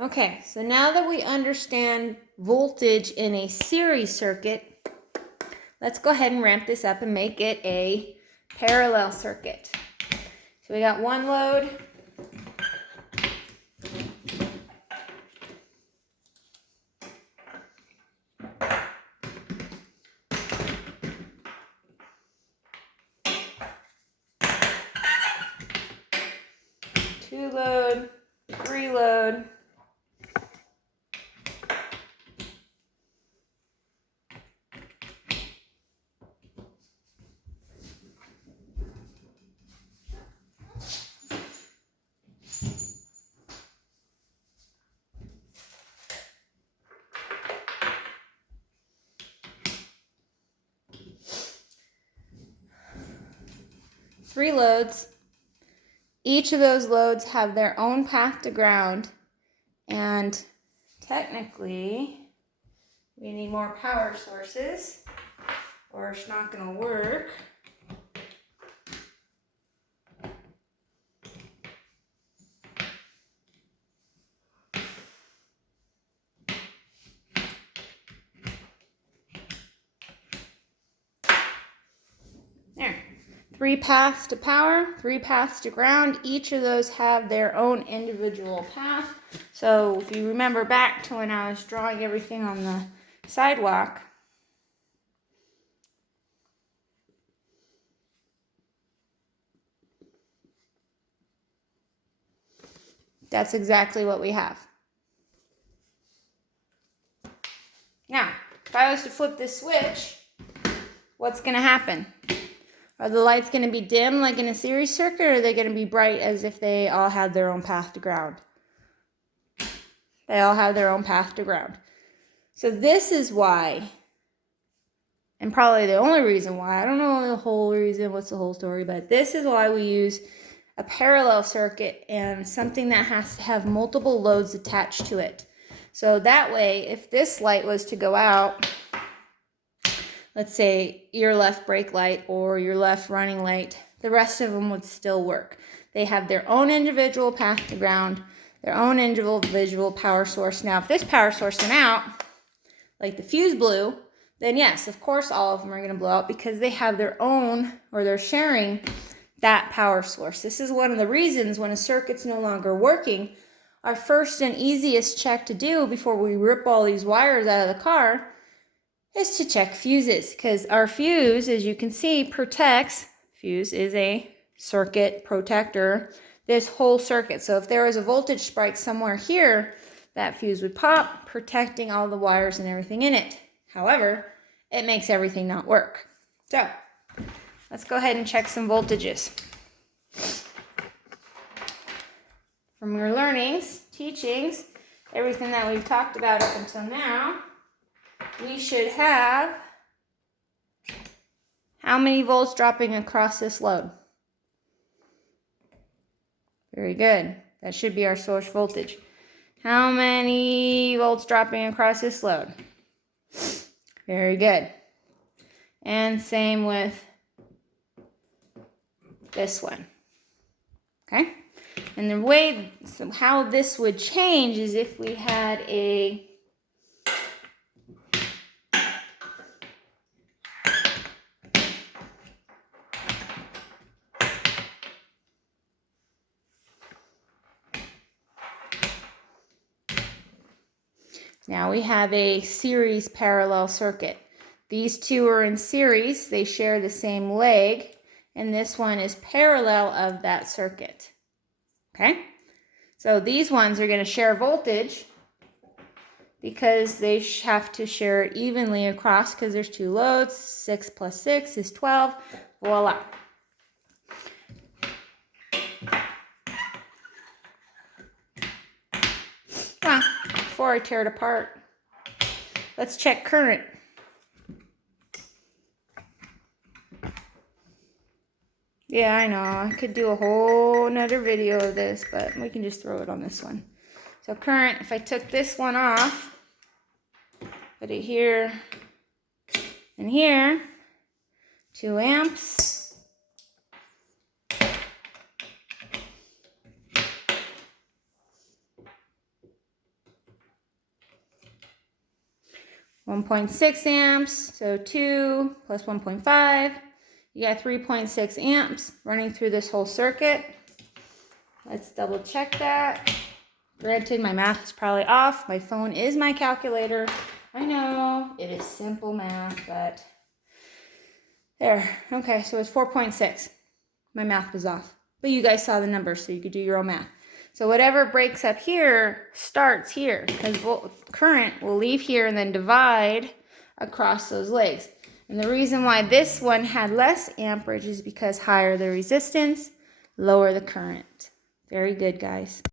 Okay, so now that we understand voltage in a series circuit, let's go ahead and ramp this up and make it a parallel circuit. So we got one load. Two load, three load. Three loads. Each of those loads have their own path to ground, and technically we need more power sources or it's not going to work. There. 3 paths to power, 3 paths to ground. Each of those have their own individual path. So if you remember back to when I was drawing everything on the sidewalk, that's exactly what we have. Now, if I was to flip this switch, what's going to happen? Are the lights going to be dim like in a series circuit, or are they going to be bright as if they all had their own path to ground? They all have their own path to ground. So this is why, and probably the only reason why, I don't know the whole reason, what's the whole story, but this is why we use a parallel circuit and something that has to have multiple loads attached to it. So that way, if this light was to go out, let's say your left brake light or your left running light, the rest of them would still work. They have their own individual path to ground, their own individual power source. Now, if this power source went out, like the fuse blew, then yes, of course all of them are going to blow out because they have their own, or they're sharing that power source. This is one of the reasons when a circuit's no longer working, our first and easiest check to do before we rip all these wires out of the car is to check fuses, because our fuse, as you can see, protects. Fuse is a circuit protector, this whole circuit. So if there was a voltage spike somewhere here, that fuse would pop, protecting all the wires and everything in it. However, it makes everything not work. So let's go ahead and check some voltages. From your learnings, teachings, everything that we've talked about up until now, we should have how many volts dropping across this load? Very good. That should be our source voltage. How many volts dropping across this load? Very good. And same with this one. Okay? And the way, so how this would change is if we had a now we have a series parallel circuit. These two are in series, they share the same leg, and this one is parallel of that circuit. Okay? So these ones are going to share voltage because they have to share it evenly across because there's two loads. 6 plus 6 is 12. Voila. Before I tear it apart, let's check current. Yeah, I know. I could do a whole nother video of this, but we can just throw it on this one. So current, if I took this one off, put it here and here, 2 amps. 1.6 amps, so 2 plus 1.5. You got 3.6 amps running through this whole circuit. Let's double check that. Granted, my math is probably off. My phone is my calculator. I know, it is simple math, but there. Okay, so it's 4.6. My math was off. But you guys saw the numbers, so you could do your own math. So whatever breaks up here starts here, because current will leave here and then divide across those legs. And the reason why this one had less amperage is because higher the resistance, lower the current. Very good, guys.